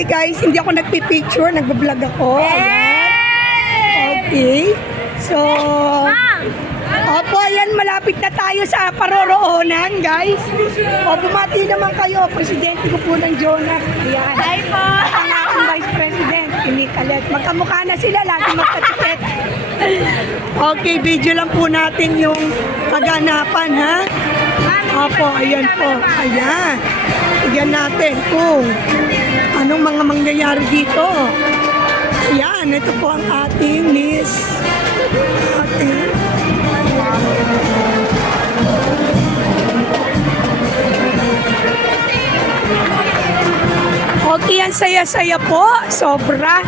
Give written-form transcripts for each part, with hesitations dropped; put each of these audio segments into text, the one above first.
Hi guys, hindi ako nagpipicture, nagbablog ako. Ayan. Okay. So, opo, ayan, malapit na tayo sa paroroonan, guys. O, bumati naman kayo, presidente ko po ng Jonah. Ayan. Hi po! Ang aking vice president, Nicolette. Magkamukha na sila, lagi magkatipet. Okay, video lang po natin yung kaganapan, ha? Opo, ayan po. Ayan. Tignan natin kung anong mga mangyayari dito. Ayan, ito po ang ating Miss. Okay, ang saya-saya po. Sobra.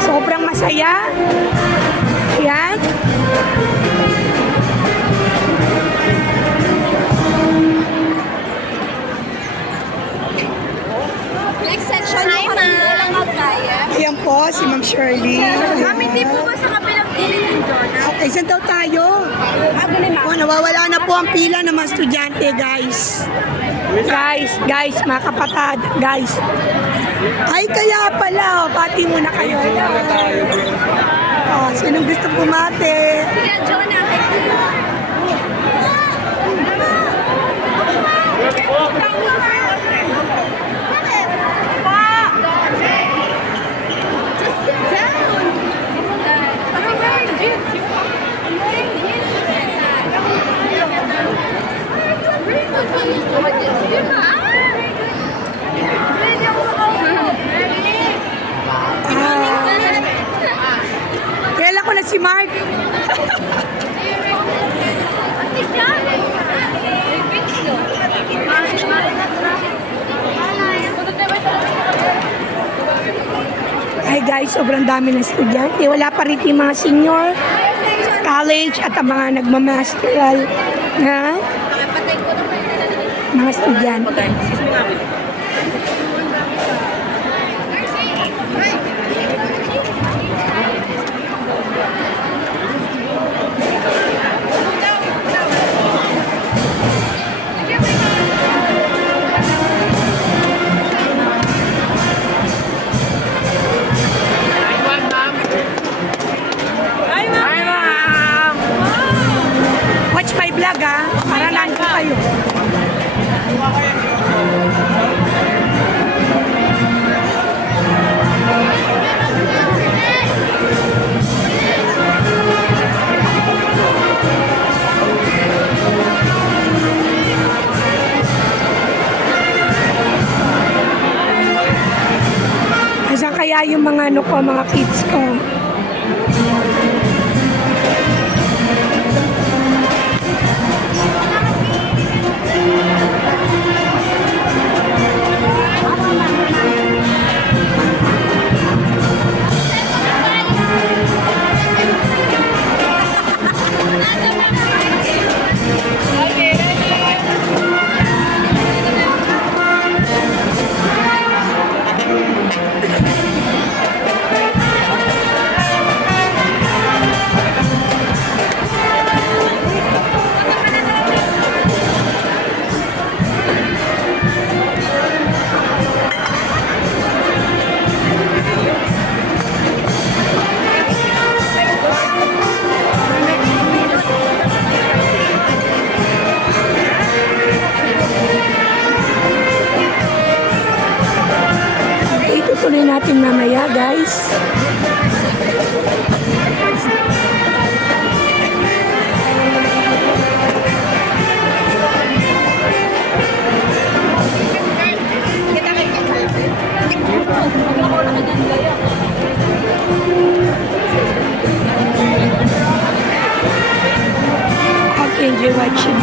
Sobrang masaya. Ayan. Next section mo kami lang kaya. Ayan po, si Ma'am Shirley. Ma'am, hindi po ba sa kabilang gilid ng Jonah? Okay, saan daw tayo? Oh, nawawala na po ang pila ng mga estudyante, guys. Guys, mga kapatid, guys. Ay, kaya pala, pati muna kayo. Oh, sinong gusto bumate? Sige, Jonah. Just sit down. I'm wearing jeans. I'm wearing jeans. Kailan ko na si Mark? Ay guys, sobrang dami ng estudyante. Wala pa rin yung mga senior, college at ang mga nagmamasteral na mga estudyante. Watch my vlog ha, para nandun kayo. Asan kaya yung mga ano ko, mga kids ko? Itutuloy natin mamaya, guys. Okay, enjoy watching.